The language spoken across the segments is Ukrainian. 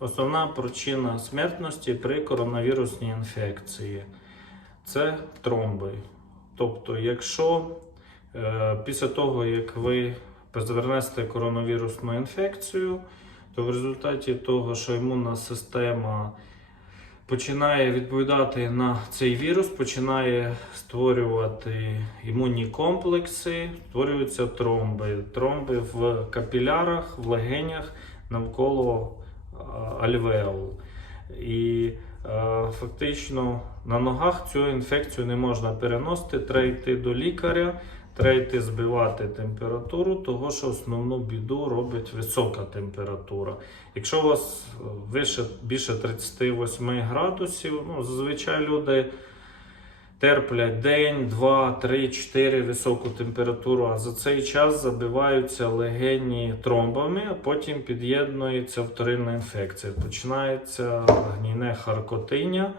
Основна причина смертності при коронавірусній інфекції це тромби. Тобто, якщо е, після того, як ви перенесете коронавірусну інфекцію, то в результаті того, що імунна система починає відповідати на цей вірус, починає створювати імунні комплекси, створюються тромби. Тромби в капілярах, в легенях навколо альвеол. І е, фактично на ногах цю інфекцію не можна переносити, треба йти до лікаря, треба йти збивати температуру, того що основну біду робить висока температура. Якщо у вас е, вище більше 38 градусів, ну, зазвичай люди терплять день, два, три, чотири високу температуру, а за цей час забиваються легені тромбами, а потім під'єднується вторинна інфекція. Починається гнійне харкотиння,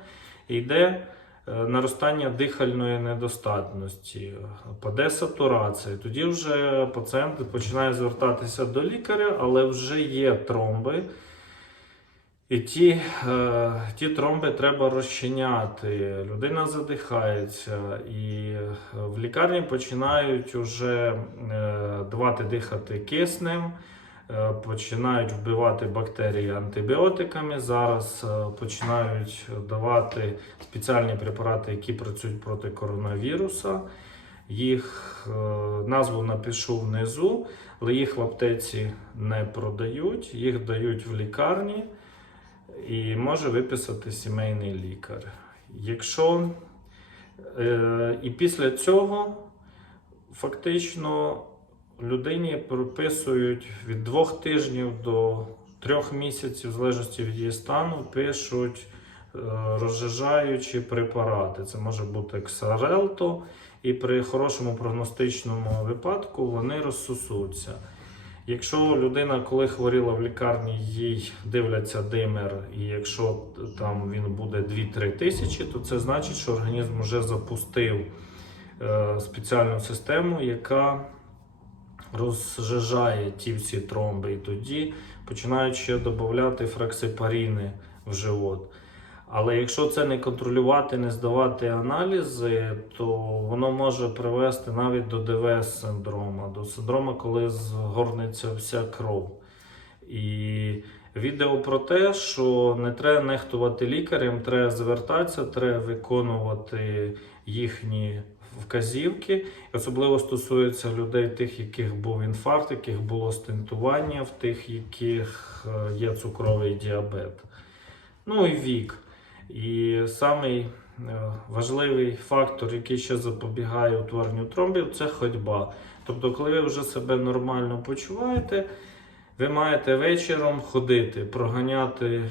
йде е, наростання дихальної недостатності, паде сатурація. Тоді вже пацієнт починає звертатися до лікаря, але вже є тромби. І ті, е, ті тромби треба розчиняти. Людина задихається, і е, в лікарні починають вже е, давати дихати киснем, е, починають вбивати бактерії антибіотиками. Зараз е, починають давати спеціальні препарати, які працюють проти коронавіруса. Їх е, назву напишу внизу, але їх в аптеці не продають, їх дають в лікарні і може виписати сімейний лікар. Якщо е, і після цього фактично людині прописують від двох тижнів до трьох місяців, в залежності від її стану, пишуть е, розжижаючі препарати. Це може бути ксарелто, і при хорошому прогностичному випадку вони розсусуться. Якщо людина, коли хворіла в лікарні, їй дивляться димер, і якщо там він буде 2-3 тисячі, то це значить, що організм вже запустив е, спеціальну систему, яка розжижає ті всі тромби. І тоді починають ще додати фраксипаріни в живот. Але якщо це не контролювати, не здавати аналізи, то воно може привести навіть до ДВС синдрому, до синдрому, коли згорнеться вся кров. І відео про те, що не треба нехтувати лікарем, треба звертатися, треба виконувати їхні вказівки. Особливо стосується людей, тих, яких був інфаркт, яких було стентування, в тих, яких е, є цукровий діабет. Ну і вік. І самий е, важливий фактор, який ще запобігає утворенню тромбів, це ходьба. Тобто, коли ви вже себе нормально почуваєте, ви маєте вечором ходити, проганяти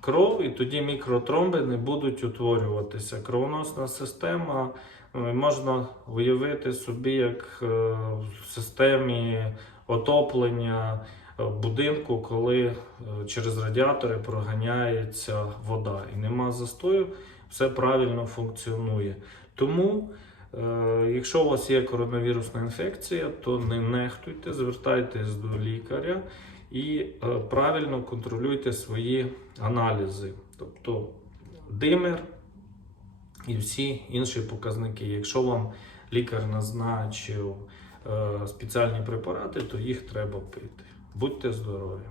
кров, і тоді мікротромби не будуть утворюватися. Кровоносна система е, можна уявити собі, як е, в системі отоплення будинку, коли е, через радіатори проганяється вода і нема застою, все правильно функціонує. Тому, е, якщо у вас є коронавірусна інфекція, то не нехтуйте, звертайтесь до лікаря і е, правильно контролюйте свої аналізи, тобто димер і всі інші показники. Якщо вам лікар назначив е, спеціальні препарати, то їх треба пити. Будьте здорові!